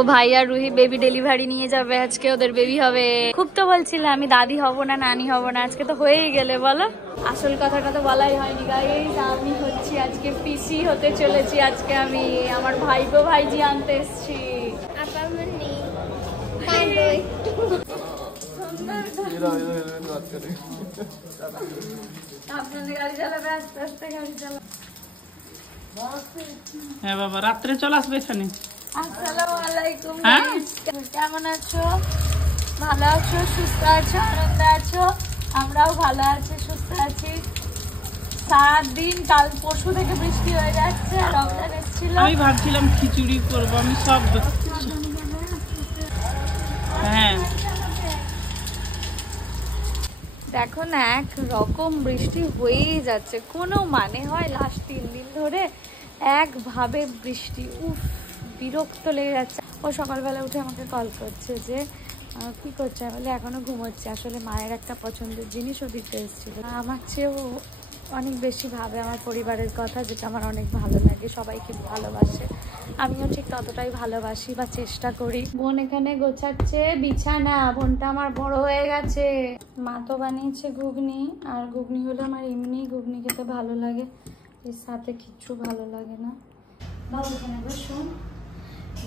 তো ভাই আর Ruhi baby delivery নিয়ে যাবে, আজকে ওদের বেবি হবে। খুব তো বলছিলে আমি দাদি হব না নানি হব না, আজকে তো হয়েই গেলে। বলো, আসল কথাটা তো বলাই হয়নি গাইস, আমি হচ্ছি আজকে পিসি হতে চলেছি। আজকে আমি আমার ভাইপো ভাইজি আনতে এসছি। গাড়ি চালাবে, আস্তে আস্তে গাড়ি চালাবে। হ্যাঁ বাবা, রাত্রে চলে আসবে এখানে। আসসালামু আলাইকুম। কেমন আছো? ভালো আছো, সুস্থ আছো, আনন্দে আছো? আমরাও ভালো আছি, সুস্থ আছি। সারাদিন কাল পরশু থেকে বৃষ্টি হয়ে যাচ্ছে, রমজান এসেছিল। আমি ভাবছিলাম খিচুড়ি করবো, আমি সব হ্যাঁ দেখো না, এক রকম বৃষ্টি হয়েই যাচ্ছে, কোনো মানে হয়? লাস্ট 3 দিন ধরে একভাবে বৃষ্টি, উফ বিরক্ত লেগে যাচ্ছে। ও সকালবেলা উঠে আমাকে কল করছে যে কি করছে, আমি বলি এখনো ঘুমোচ্ছে। আসলে মায়ের একটা পছন্দের জিনিসও দিতে এসেছিল। আমার চেয়েও অনেক বেশি ভাবে আমার পরিবারের কথা, যেটা আমার অনেক ভালো লাগে। সবাইকে ভালোবাসে, আমিও ঠিক ততটাই ভালোবাসি বা চেষ্টা করি। বোন এখানে গোছাচ্ছে বিছানা, বোনটা আমার বড় হয়ে গেছে। মা তো বানিয়েছে ঘুগনি, আর ঘুগনি হলো আমার এমনি ঘুগনি খেতে ভালো লাগে, এর সাথে কিচ্ছু ভালো লাগে না। বাবু এখানে বসুন।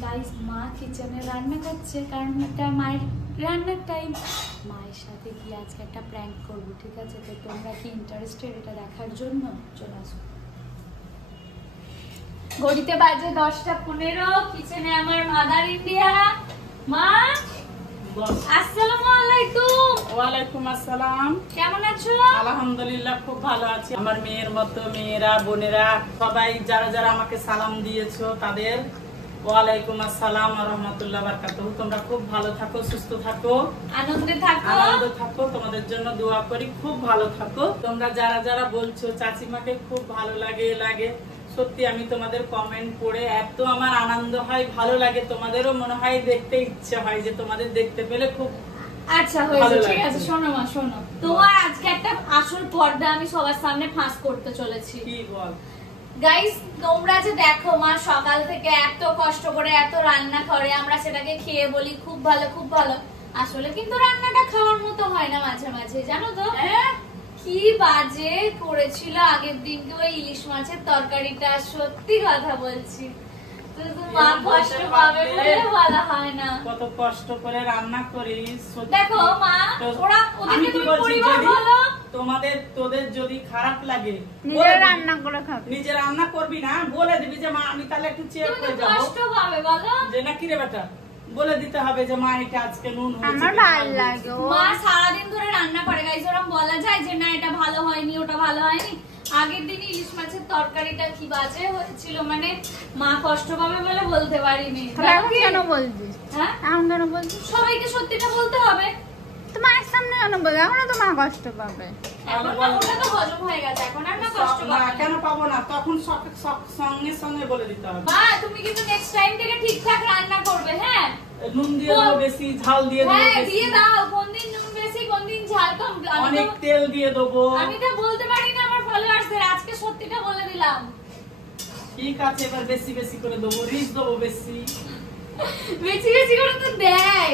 গাইস, মা কিচেনে রান্না করছে, কারণ একটা মায়ের রান্নার টাইম। মায়ের সাথে গিয়ে আজকে একটা প্র্যাঙ্ক করবো, ঠিক আছে? তো তোমরা কি ইন্টারেস্টেড এটা দেখার জন্য? চলে আসো। ঘড়িতে বাজে 10:15। কিচেনে আমার মাদার ইন্ডিয়া মা। আসসালামু আলাইকুম। ওয়ালাইকুম আসসালাম। কেমন আছো? আলহামদুলিল্লাহ, খুব ভালো আছি। আমার মেয়ের মতো মেয়েরা, বোনেরা, সবাই যারা যারা আমাকে সালাম দিয়েছো তাদের ওয়ালাইকুম আসসালাম ওয়া রাহমাতুল্লাহি ওয়া বারাকাতুহু। তোমরা খুব ভালো থাকো, সুস্থ থাকো, আনন্দে থাকো। আনন্দে থাকো, তোমাদের জন্য দোয়া করি, খুব ভালো থাকো। তোমরা যারা যারা বলছো চাচিমাকে খুব ভালো লাগে, সত্যি আমি তোমাদের কমেন্ট পড়ে এত আমার আনন্দ হয়, ভালো লাগে। তোমাদেরও মনে হয় দেখতে ইচ্ছে হয়, যে তোমাদের দেখতে পেলে খুব আচ্ছা হয়েছে, ঠিক আছে। শোনো মা, শোনো, তোমার আজকে একটা আসল পর্দা আমি সবার সামনে ফাঁস করতে চলেছি। কি বল গাইস, তোমরা যে দেখো মা সকাল থেকে এত কষ্ট করে এত রান্না করে, আমরা সেটাকে খেয়ে বলি খুব ভালো খুব ভালো। আসলে কিন্তু রান্নাটা খাওয়ার মতো হয় না মাঝে মাঝে, জানো তো? কি বাজে করেছিল আগের দিনকে ওই ইলিশ মাছের তরকারিটা, সত্যি কথা বলছি। মা কষ্ট পাবে বলে বলা হয় না। কত কষ্ট করে রান্না করি। দেখো মা, ওরা ওদেরকে তুমি পরিবার বলো। তোদের যদি খারাপ লাগে নিজে রান্না করে খাবে, নিজে রান্না করবি না, বলে দিবি যে মা আমি তাহলে একটু চেক করে যাবো। কষ্ট পাবে বলো যে না কি রে বেটা, বলে দিতে হবে যে মা এটা আজকে নুন হয়েছে। আমার ভালো লাগে। মা সারাদিন ধরে রান্না করে, গাইস ওরকম বলা যায় যে না এটা ভালো হয়নি ওটা ভালো হয়নি? আগের দিন ইলিশ মাছের তরকারিটা কি বাজে হয়েছিল, মানে মা কষ্ট পাবে বলে বলতে পারিনি। কেন বলছিস? হ্যাঁ এখন কেন বলছিস? সবাইকে সত্যিটা বলতে হবে। তোমার সামনে কেন বলবে? এখনো তো মা কষ্ট পাবে। এখন না, ওটা তো হজম হয়ে গেছে, এখন আর না কষ্ট না, পাবে। কেন পাবো না? তখন সঙ্গে সঙ্গে বলে দিতে হবে। মা তুমি কিন্তু নেক্সট টাইম থেকে ঠিকঠাক রান্না করবে, হ্যাঁ? নুন দিয়ে দেবো বেশি, ঝাল দিয়ে দেবো হ্যাঁ বেশি। দিয়ে দাও, কোন দিন নুন বেশি কোন দিন ঝাল কম। অনেক তেল দিয়ে দেবো। আমি তো বলতে পারি না আমার ফলোয়ার্সদের, আজকে সত্যিটা বলে দিলাম। ঠিক আছে, এবার বেশি বেশি করে দেবো, রিচ দেবো বেশি। বেশি বেশি করে তো দেয়,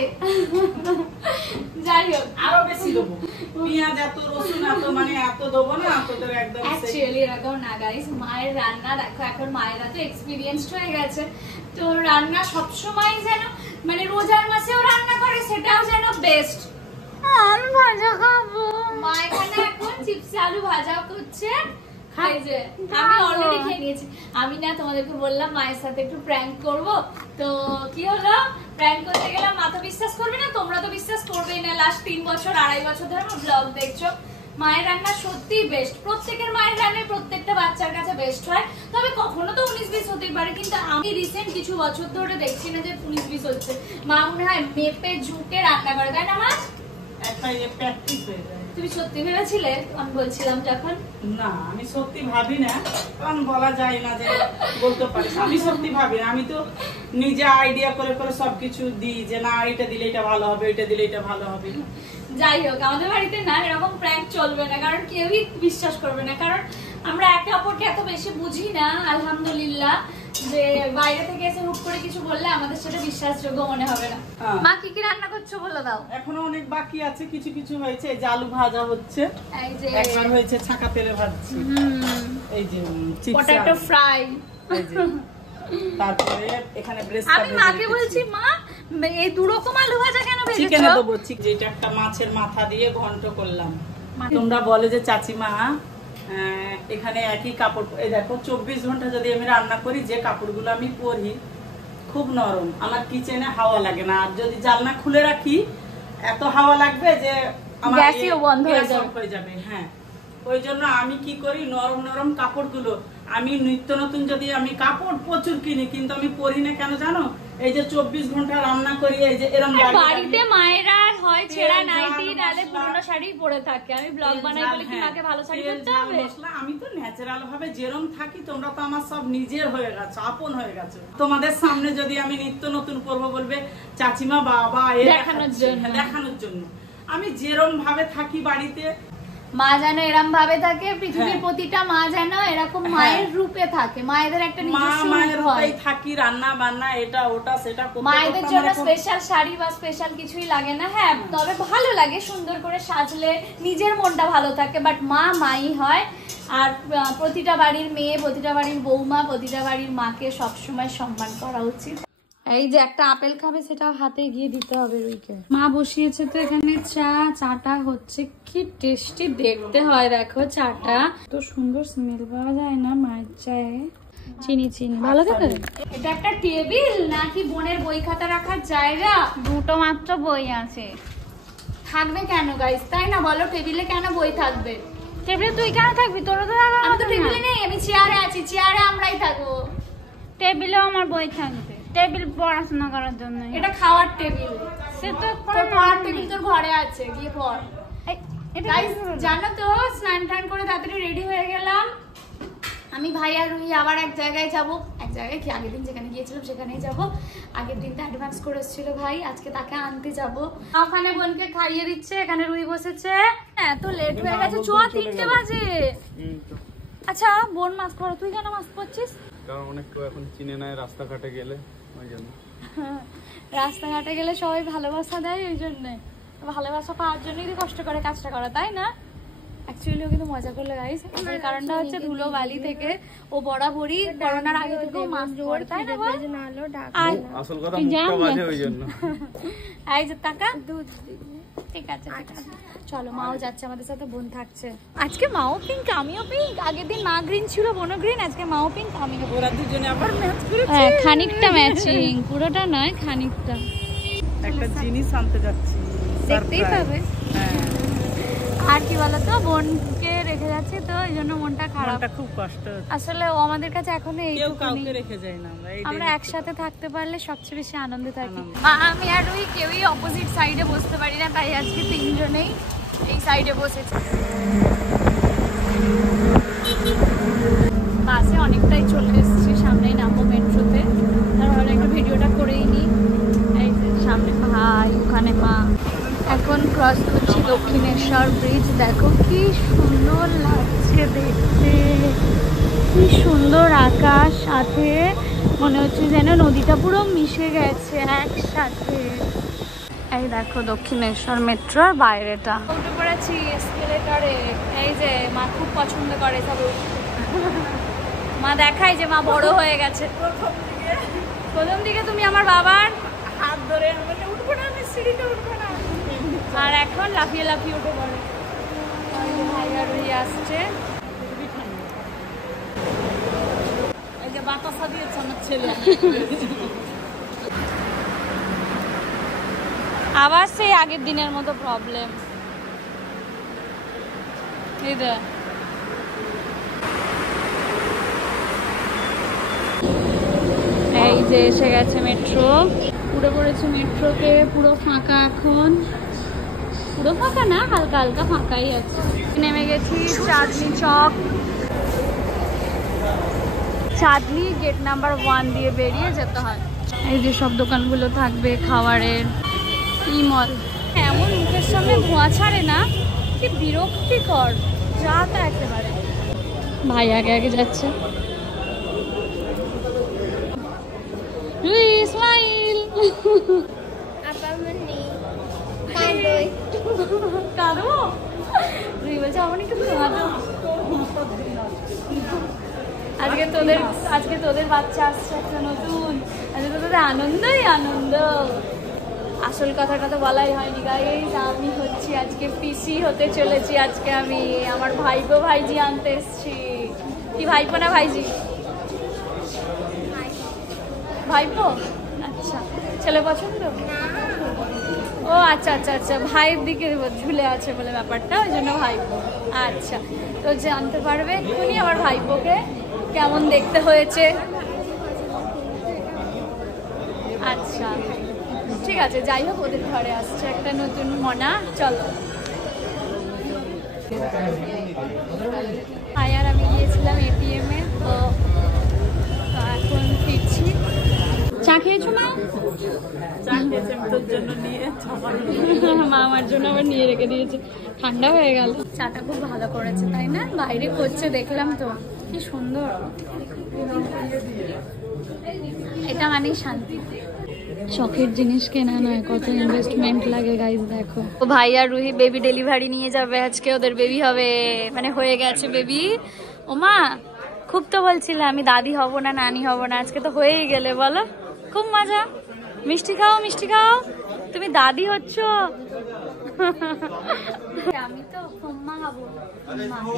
যাই হোক আরো বেশি দেবো। পেঁয়াজ এত, রসুন এত, মানে এত দেবো না তোদের একদম। অ্যাকচুয়ালি এরকম না গাইস, মায়ের রান্না দেখো, এখন মায়েরা তো এক্সপিরিয়েন্সড হয়ে গেছে, তো রান্না সবসময় যেন, মানে রোজার মাসেও রান্না করে সেটাও যেন বেস্ট। আমি ভাজা খাবো। মা এখানে এখন চিপস আলু ভাজা করছে, খাই যে আমি অলরেডি খেয়ে নিয়েছি। আমি না তোমাদেরকে বললাম মায়ের সাথে একটু প্র্যাঙ্ক করব, তো কি হলো, প্র্যাঙ্ক করতে গেলাম। মা তো বিশ্বাস করবে না, তোমরা তো বিশ্বাস করবেই না। লাস্ট 3 বছর 2.5 বছর ধরে আমার ব্লগ দেখছো, মায়ের রান্না সত্যি বেস্ট। প্রত্যেকের মায়ের রান্না প্রত্যেকটা বাচ্চার কাছে বেস্ট হয়, তবে কখনো তো 19-20 হতেই পারে, কিন্তু আমি রিসেন্ট কিছু বছর ধরে দেখছি না যে 19-20 হচ্ছে। মা মনে হয় মেপে ঝুঁকে রান্না করে, তাই না মা? একটা প্র্যাকটিস হয়ে যায়। তুমি সত্যি ভেবেছিলে আমি বলছিলাম যখন? না, আমি সত্যি ভাবি না, কারণ বলা যায় না যে বলতে পারি। আমি সত্যি ভাবি না, আমি তো নিজে আইডিয়া করে করে সবকিছু দিই যে না এটা দিলে এটা ভালো হবে, এটা দিলে এটা ভালো হবে। যাই হোক, আমাদের বাড়িতে না এরকম প্র্যাঙ্ক চলবে না, কারণ কেউই বিশ্বাস করবে না, কারণ আমরা একে অপরকে এত বেশি বুঝি না আলহামদুলিল্লাহ। যে বাইরে থেকে এসে হুট করে কিছু বললে আমাদের সেটা বিশ্বাসযোগ্য মনে হবে না। মা কি কি রান্না করছো বলে দাও। এখনো অনেক বাকি আছে, কিছু কিছু হয়েছে। এই যে আলু ভাজা হচ্ছে, এই যে একবার হয়েছে ছাকা তেলে ভাজছি, এই যে চিপস, পটেটো ফ্রাই, এই যে তারপরে এখানে ব্রেস্ট। আমি মাকে বলছি মা এই দু রকম আলু ভাজা কেন ভেজেছো? চিকেনে দেবো, যেটা একটা মাছের মাথা দিয়ে ঘন্ট করলাম। তোমরা বলে যে চাচিমা এখানে একই কাপড়, এই দেখো 24 ঘন্টা যদি আমি রান্না করি, যে কাপড়গুলো আমি পরি খুব নরম, আমার কিচেনে হাওয়া লাগে না। আর যদি জানলা খুলে রাখি এত হাওয়া লাগবে যে আমার গ্যাসও বন্ধ হয়ে যাবে। হ্যাঁ, ওই জন্য আমি কি করি, নরম নরম কাপড়গুলো আমি নিত্য নতুন, যদি আমি কাপড় প্রচুর কিনি কিন্তু আমি পরি না কেন জানো? এই যে 24 ঘন্টা রান্না করি, এই যে এরকম বাড়িতে মায়েরা হয় ছেঁড়া নাইটি নালে পুরনো শাড়ি পরে থাকে। আমি ব্লগ বানাই বলে কি মাকে ভালো শাড়ি পরতে হবে? আমি তো ন্যাচারাল ভাবে যেরকম থাকি, তোমরা তো আমার সব নিজের হয়ে গেছো, আপন হয়ে গেছো। তোমাদের সামনে যদি আমি নিত্য নতুন পরবো বলবে চাচিমা বাবা দেখানোর জন্য। আমি যেরকম ভাবে থাকি বাড়িতে, মা যেন এরকম ভাবে থাকে, পৃথিবীর প্রতিটা মা যেন এরকম মায়ের রূপে থাকে। মায়েদের একটা নিজস্ব মায়ের রূপেই থাকি, রান্না বান্না এটা ওটা সেটা করতে। মায়েদের জন্য স্পেশাল শাড়ি বা স্পেশাল কিছুই লাগে না। হ্যাঁ, তবে ভালো লাগে সুন্দর করে সাজলে, নিজের মনটা ভালো থাকে। বাট মা মাই হয়। আর প্রতিটা বাড়ির মেয়ে, প্রতিটা বাড়ির বৌমা, প্রতিটা বাড়ির মাকে সবসময় সম্মান করা উচিত। এই যে একটা আপেল খাবে, সেটা হাতে গিয়ে দিতে হবে রুইকে। মা বসিয়েছে তো এখানে চাটা হচ্ছে, কি টেস্টি দেখতে হয় দেখো চাটা, তো সুন্দর স্মেল পাওয়া যায় না মায়ের চায়ে। চিনি ভালো থাকে। এটা একটা টেবিল নাকি বোনের বই খাতা রাখার জায়গা? দুটো মাত্র বই আছে। থাকবে কেন গাইস, তাই না বলো? টেবিলে কেন বই থাকবে? টেবিলে তুই কেন থাকবি? তোরা তো আমি তো টেবিলে নেই, আমি চেয়ারে আছি। চেয়ারে আমরাই থাকবো। টেবিলেও আমার বই থাকবে। টেবিল পড়াশোনা করার জন্য। এটা খাওয়ার টেবিল। সে তো খাওয়ার টেবিল তোর ঘরে আছে, গিয়ে পড়। গাইস জানো তো, স্নান টান করে তাড়াতাড়ি রেডি হয়ে গেলাম। আমি ভাই আর রুই আবার এক জায়গায় যাব। এক জায়গায় কি, আগের দিন যেখানে গিয়েছিলাম সেখানেই যাব। আগের দিন তো অ্যাডভান্স করে এসেছিল ভাই, আজকে তাকে আনতে যাব। ওখানে বোনকে খাইয়ে দিচ্ছে, এখানে রুই বসেছে। এত লেট হয়ে গেছে, 3:00 বাজে। আচ্ছা বোন মাস্ক পরো, তুই কেন মাস্ক পরছিস? কারণ অনেক কেউ এখন চিনে নেয় রাস্তাঘাটে গেলে, ওই জন্য। রাস্তাঘাটে গেলে সবাই ভালোবাসা দেয়, ওই জন্য। ভালোবাসা পাওয়ার জন্যই কষ্ট করে কাজটা করা, তাই না? অ্যাকচুয়ালি ও কিন্তু মজা করলো গাইস। এর কারণটা হচ্ছে ধুলো বালি থেকে ও বরাবরই করোনার আগে থেকে মাস্ক পরে, তাই না বল? আসল কথা মুখটা বাজে, ওই জন্য। এই যে টাকা ঠিক আছে, চলো। মাও যাচ্ছে আমাদের সাথে, বোন থাকছে। আজকে মাও পিঙ্ক আমিও পিঙ্ক। আগের দিন মা গ্রিন ছিল, বোনও গ্রিন। আজকে মাও পিঙ্ক আমিও। ওরা দুজনে আবার ম্যাচ করেছে। হ্যাঁ, খানিকটা ম্যাচিং, পুরোটা নয়, খানিকটা। একটা জিনিস আনতে যাচ্ছি, দেখতেই পাবে। হ্যাঁ, আর কি বলতো, বোনকে রেখে যাচ্ছি তো এই জন্য মনটা খারাপ। মনটা খুব কষ্ট হচ্ছে। আসলে ও আমাদের কাছে এখনো কেউ কাউকে রেখে যায় না। আমরা একসাথে থাকতে পারলে সবচেয়ে বেশি আনন্দে থাকি। আমি আর রুই কেউই অপোজিট সাইডে বসতে পারি না, তাই আজকে তিনজনেই এই সাইডে বসেছি। বাসে অনেকটাই চলে এসেছি, সামনেই নামবো মেট্রোতে। তারপরে একটু ভিডিওটা করেই নিই। এই যে সামনে ভাই, ওখানে মা। এখন ক্রস করছি দক্ষিণেশ্বর ব্রিজ। দেখো কি সুন্দর লাগছে দেখতে, কি সুন্দর আকাশ, সাথে মনে হচ্ছে যেন নদীটা পুরো মিশে গেছে একসাথে। এই দেখো দক্ষিণেশ্বর মেট্রোর বাইরেটা। উঠে পড়েছি এসকেলেটরে। এই যে মা খুব পছন্দ করে সব। মা দেখায় যে মা বড় হয়ে গেছে। প্রথম দিকে তুমি আমার বাবার হাত ধরে উঠবো না, আমি সিঁড়িতে উঠবো না, আর এখন লাফিয়ে লাফিয়ে উঠে পড়ে। ভাই আর ওই আসছে। এই যে বাতাসা দিয়েছে আমার ছেলে। আবার সেই আগের দিনের মতো প্রবলেম। এই যে এসে গেছে মেট্রো, পুরো পড়েছে মেট্রোতে, পুরো ফাঁকা এখন। পুরো ফাঁকা না, হালকা হালকা ফাঁকাই আছে। নেমে গেছি চাঁদনি চক। চাঁদনি গেট নাম্বার 1 দিয়ে বেরিয়ে যেতে হয়। এই যে সব দোকানগুলো থাকবে খাবারের। ই মল এমন মুখের সামনে ধোঁয়া ছাড়ে না, কি বিরক্তিকর, যা তা একেবারে। ভাই আগে আগে যাচ্ছে। রুহি স্মাইল। কাঁদো? রুহি বলছে আমার একটু কাঁদো। আজকে তোদের বাচ্চা আসছে একটা নতুন, আজকে তোদের আনন্দই আনন্দ। আসল কথাটা তো বলাই হয়নি গাইস, আমি হচ্ছি আজকে পিসি হতে চলেছি। আজকে আমি আমার ভাইপো ভাইজি আনতে এসছি। কি ভাইপো না ভাইজি? ভাইপো, আচ্ছা। ছেলে পছন্দ? ও আচ্ছা আচ্ছা আচ্ছা, ভাইয়ের দিকে ঝুলে আছে বলে ব্যাপারটা, ওই জন্য ভাইপো। আচ্ছা, তো জানতে পারবে এক্ষুনি আমার ভাইপোকে কেমন দেখতে হয়েছে। আচ্ছা ঠিক আছে, যাই হোক ওদের ঘরে আসছে একটা নতুন মনা। চলো। আর আমি গিয়েছিলাম এটিএম-এ, তো এখন ফিরছি। চা খেয়েছো মা? মা আমার জন্য আবার নিয়ে রেখে দিয়েছে, ঠান্ডা হয়ে গেল। চাটা খুব ভালো করেছে তাই না? বাইরে করছে দেখলাম তো, কি সুন্দর। এটা মানেই শান্তি। শখের জিনিস কেনা নয়, কত ইনভেস্টমেন্ট লাগে গাইস। দেখো ভাই আর রুহি বেবি ডেলিভারি নিয়ে যাবে আজকে, ওদের বেবি হবে, মানে হয়ে গেছে বেবি। ওমা খুব তো বলছিলে আমি দাদি হব না নানি হব না, আজকে তো হয়েই গেলে, বলো খুব মজা। মিষ্টি খাও মিষ্টি খাও, তুমি দাদি হচ্ছ। আমি তো খুম্মা হবো।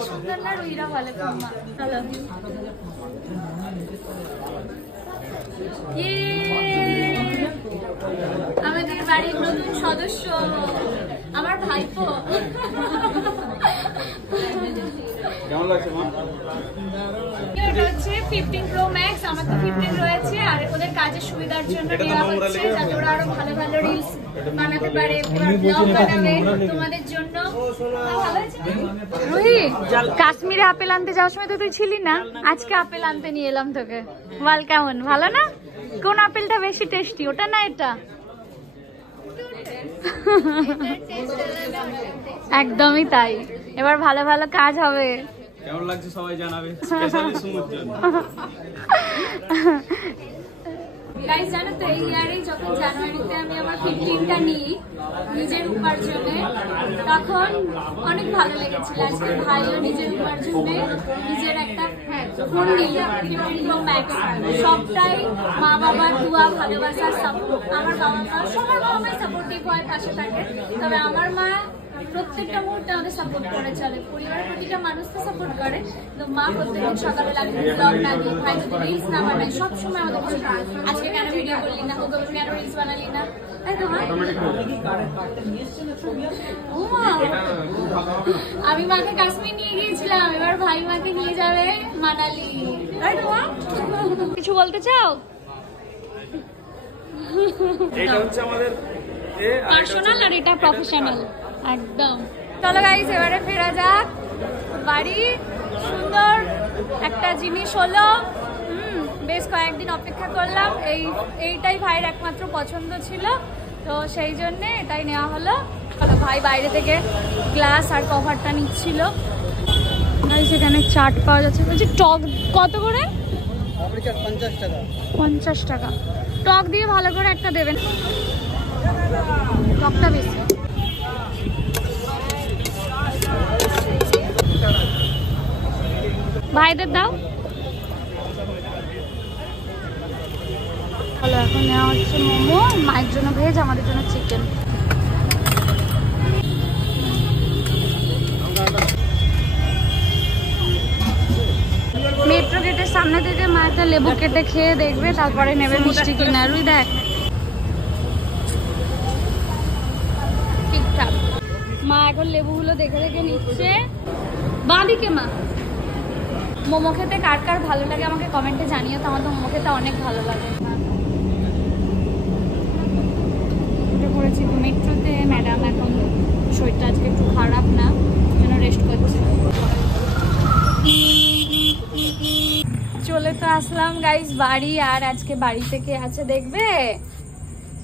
সুন্দর না রুহিরা বলে খুম্মা। চলো। আমাদের বাড়ির নতুন সদস্য আমার ভাইপো। কেমন লাগছে মা? এটা হচ্ছে 15 Pro Max, আমার তো 15 রয়েছে, আর ওদের কাজের সুবিধার জন্য দেওয়া হচ্ছে যাতে ওরা আরো ভালো ভালো রিলস বানাতে পারে, ব্লগ বানাবে তোমাদের জন্য। ভালো হয়েছে রুহি? কাশ্মীরে আপেল আনতে যাওয়ার সময় তো তুই ছিলি না, আজকে আপেল আনতে নিয়ে এলাম তোকে। বল কেমন, ভালো না? কোন আপেলটা বেশি টেস্টি, ওটা না এটা? একদমই তাই, এবার ভালো ভালো কাজ হবে। কেমন লাগছে সবাই জানাবে, স্পেশালি সুমুর জন্য। গাইস জানো তো, এই ইয়ারে যখন জানুয়ারিতে আমি আমার 15টা নিই নিজের উপার্জনে, তখন অনেক ভালো লেগেছিল। আজকে ভাইও নিজের উপার্জনে নিজের একটা ফোন নিল 15 Pro Max। সবটাই মা বাবার দোয়া, ভালোবাসার সাপোর্ট। আমার বাবা মা সবার বাবা মাই সাপোর্টিভ হয়, পাশে থাকে, তবে আমার মা প্রত্যেকটা মুহূর্তে আমাদের সাপোর্ট করে চলে। পরিবারের প্রতিটা মানুষ তো সাপোর্ট করে, তো মা প্রত্যেকদিন সকালবেলা ব্লগ না দিই, ভাই যদি রিলস না বানাই, সবসময় আমাদের কিছু আজকে কেন ভিডিও করলি না, ওকে কেন রিলস বানালি না, তাই তো মা? আমি মাকে কাশ্মীর নিয়ে গিয়েছিলাম, এবার ভাই মাকে নিয়ে যাবে মানালি, তাই তো মা? কিছু বলতে চাও? এটা হচ্ছে আমাদের পার্সোনাল আর এটা প্রফেশনাল একদম। চলো গাইস এবারে ফেরা যাক বাড়ি। সুন্দর একটা জিনিস হলো, বেশ কয়েকদিন অপেক্ষা করলাম, এইটাই ভাইয়ের একমাত্র পছন্দ ছিল, তো সেই জন্যে এটাই নেওয়া হলো। চলো, ভাই বাইরে থেকে গ্লাস আর কভারটা নিচ্ছিল। সেখানে চাট পাওয়া যাচ্ছে, বলছি টক কত করে? 50 টাকা। টক দিয়ে ভালো করে একটা দেবেন, টকটা বেশি। ভাইদের দাও। চলো এখন নেওয়া হচ্ছে মোমো, মায়ের জন্য ভেজ, আমাদের জন্য চিকেন। মেট্রো গেটের সামনে থেকে মা একটা লেবু কেটে খেয়ে দেখবে, তারপরে নেবে মিষ্টি কিনা। রুই দেখ ঠিকঠাক। মা এখন লেবুগুলো দেখে দেখে নিচ্ছে। বাঁদিকে মা। মোমো খেতে কার কার ভালো লাগে আমাকে কমেন্টে জানিও, তো আমার তো মোমো খেতে অনেক ভালো লাগে। উঠে পড়েছি মেট্রোতে, ম্যাডাম এখন শরীরটা আজকে একটু খারাপ না, যেন রেস্ট করছে। চলে তো আসলাম গাইস বাড়ি, আর আজকে বাড়ি থেকে আছে দেখবে,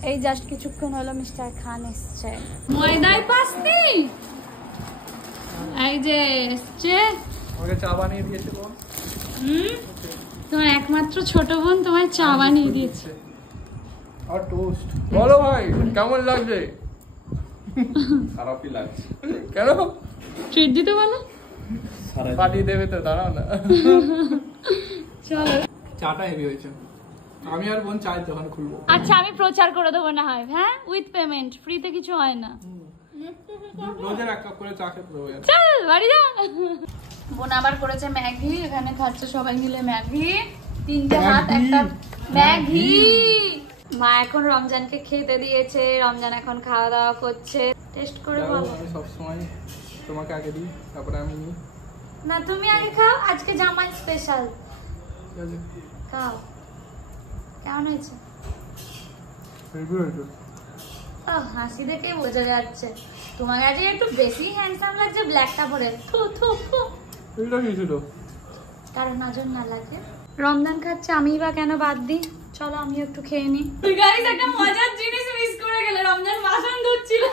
এই জাস্ট কিছুক্ষণ হলো মিস্টার খান এসছে। ময়দাই পাসনি, এই যে এসছে। আমাকে চা বানিয়ে দিয়েছে বোন। তোমার একমাত্র ছোট বোন তোমার চা বানিয়ে দিয়েছে। আর টোস্ট বলো ভাই কেমন লাগছে? খারাপই লাগছে। কেন? ট্রিট দিতে বলো। পাঠিয়ে দেবে তো, দাঁড়াও না। চলো চাটা হেভি হয়েছে। আমি আর বোন চায়ের দোকান খুলবো। আচ্ছা আমি প্রচার করে দেবো না হয়, হ্যাঁ, উইথ পেমেন্ট, ফ্রিতে কিছু হয় না। রোজের এক কাপ করে চা খেতে দেবো। চল বাড়ি যা। বোন আবার করেছে ম্যাগি, এখানে খাচ্ছে সবাই মিলে ম্যাগি, 3টে হাত একটা ম্যাগি। মা এখন রমজানকে খেতে দিয়েছে, রমজান এখন খাওয়া দাওয়া করছে। টেস্ট করে বলো। আমি সবসময় তোমাকে আগে দিই, তারপরে আমি নিই। না তুমি আগে খাও, আজকে জামাই স্পেশাল। ঠিক আছে, খাও। কেমন হয়েছে? হেভি হয়েছে। হাসি দেখেই বোঝা যাচ্ছে তোমাকে আজকে একটু বেশি হ্যান্ডসাম লাগছে ব্ল্যাকটা পরে। থু থু থু। এটা কি ছিল? কারণ নজর না লাগে। রমজান খাচ্ছে, আমি বা কেন বাদ দিই? চলো আমি একটু খেয়ে নিই। গাইস একটা মজার জিনিস মিস করে গেলে, রমজান বাসন ধুচ্ছিল।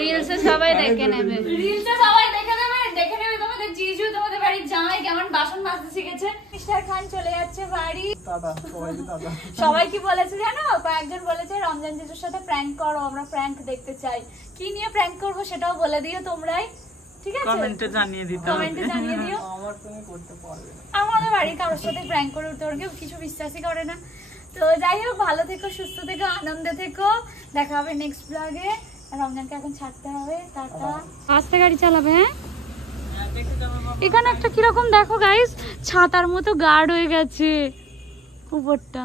রিলসে সবাই দেখে নেবে, রিলসে সবাই দেখে নেবে তোমাদের জিজু, তোমাদের বাড়ির জামাই কেমন বাসন মাজতে শিখেছে। মিস্টার খান চলে যাচ্ছে বাড়ি। দাদা সবাইকে দাদা। সবাই কি বলেছে জানো? কয়েকজন বলেছে রমজান জিজুর সাথে প্র্যাঙ্ক করো, আমরা প্র্যাঙ্ক দেখতে চাই। কি নিয়ে প্র্যাঙ্ক করবো সেটাও বলে দিও তোমরাই, ঠিক আছে? কমেন্টে জানিয়ে দিতে কমেন্টে জানিয়ে দিও। আমার তুমি করতে পারবে না। আমাদের বাড়ির কারোর সাথে প্র্যাঙ্ক করে উঠতে ওর কেউ কিছু বিশ্বাসই করে না। তো যাই হোক, ভালো থেকো, সুস্থ থেকো, আনন্দে থেকো। দেখা হবে নেক্সট ব্লগে। রমজানকে এখন ছাড়তে হবে, টাটা। আস্তে গাড়ি চালাবে, হ্যাঁ? এখানে একটা কিরকম দেখো গাইস, ছাতার মতো গার্ড হয়ে গেছে উপরটা।